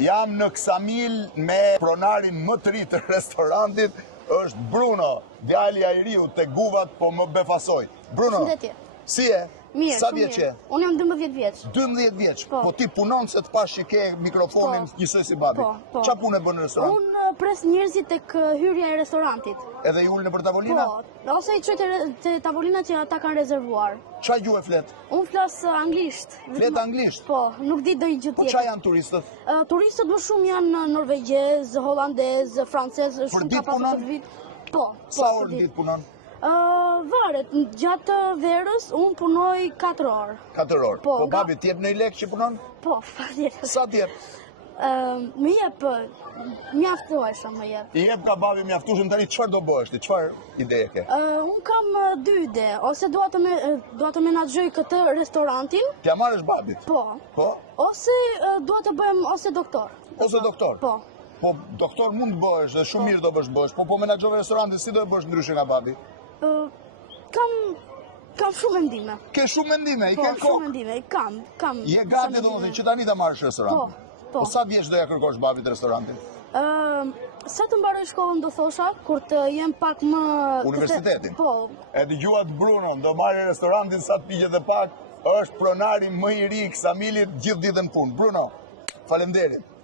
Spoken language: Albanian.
Jam në Ksamil me pronarin më të ri të restorantit, është Bruno, djalja i riu të guvat, po më befasoj. Bruno, si e? Mirë, sa vjeç je? Unë jam 12 vjeç. 12 vjeç? Po ti punon se të pash që ke mikrofonin njësoj si babi. Po. Qa punë e bën në restorant? Unë pres njerëzit tek hyrja e restorantit. Edhe i ullë në për tavolina? Po, ose i qoj të tavolina që ata kanë rezervuar. Qa gjuhë e flet? Unë flas anglisht. Flet anglisht? Po, nuk di do i gjuhë tjetër. Po qa janë turistët? Turistët më shumë janë norvegjez, holandez, francez, shumë ka pasur këtë vit. Po. Sa orë në ditë punon? Varet, gjatë verës unë punoj 4 orë. 4 orë? Po babi t'jep në i lekë që punon? Po, fatjetër. Sa t'jep? Më jep, mjaftueshëm më jep. I jep ka babi mjaftueshëm tani, çfarë do bëhesh ti? Çfarë ide ke? Unë kam 2 ide, ose dua të menaxhoj këtë restorantin. T'ja marrësh babit? Po. Po? Ose dua të bëhem ose doktor. Ose doktor? Po. Po doktor mund të bëhesh dhe shumë mirë do bësh, po menaxhove restorantin, si do e bësh ndryshe nga babi? Kam shumë mendime. Ke shumë mendime, i ke kokë? Po, shumë mendime, kam. Je gati domethënë që tani ta marrësh restorantin? Po. Po sa vjeç do ja kërkosh babit restorantin? Sa të mbaroj shkollën do thosha, kur të jem pak më... Universitetin? Po. E dëgjuat Bruno, do marrë restorantin sa të piqet e pak, është pronari më i ri i Ksamilit gjithë ditën punë. Bruno, faleminderit.